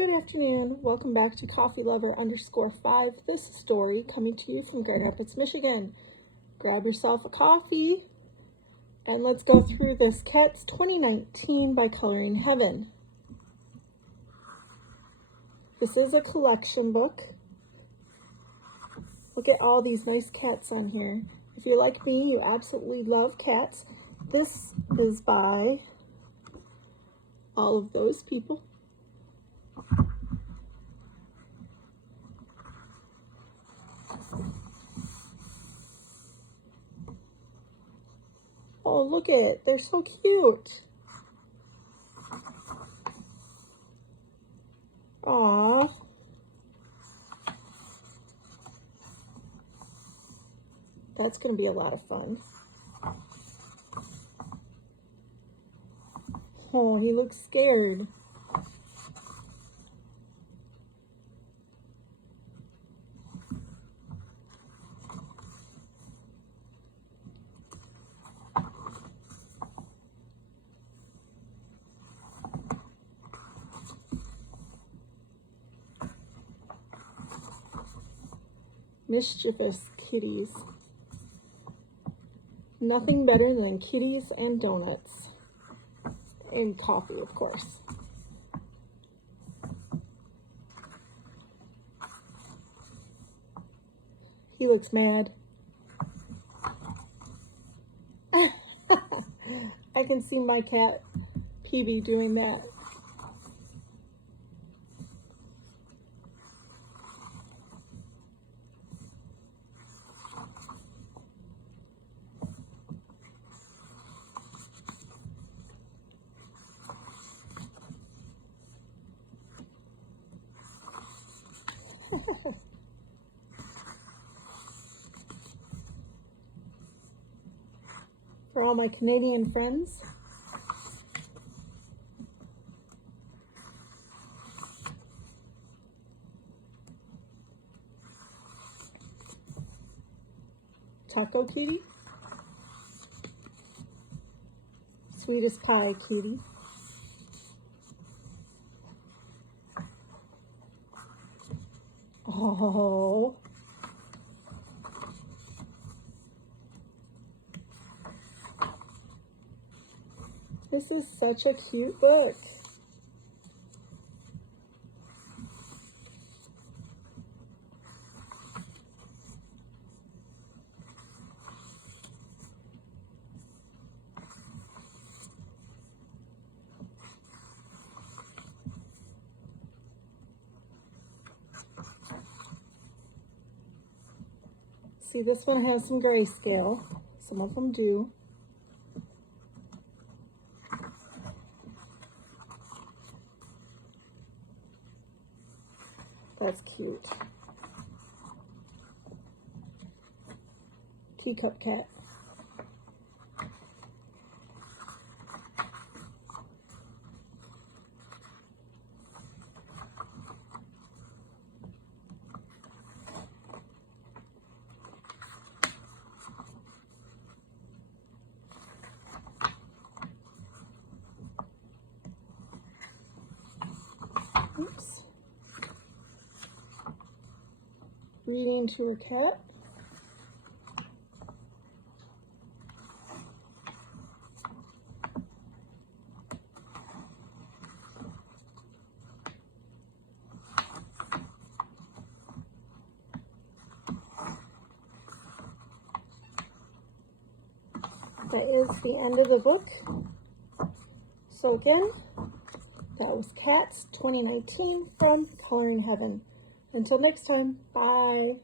Good afternoon. Welcome back to Coffee Lover _5. This story coming to you from Grand Rapids, Michigan. Grab yourself a coffee and let's go through this Cats 2019 by Coloring Heaven. This is a collection book. Look at all these nice cats on here. If you're like me, you absolutely love cats. This is by all of those people. Oh, look at it. They're so cute. Aww. That's going to be a lot of fun. Oh, he looks scared. Mischievous kitties. Nothing better than kitties and donuts. And coffee, of course. He looks mad. I can see my cat, Peebee, doing that. For all my Canadian friends, Taco Kitty, Sweetest Pie Kitty, oh, this is such a cute book. See, this one has some grayscale. Some of them do. That's cute. Teacup cat. Oops. Reading to her cat. That is the end of the book. So again, that was Cats 2019 from Coloring Heaven. Until next time, bye.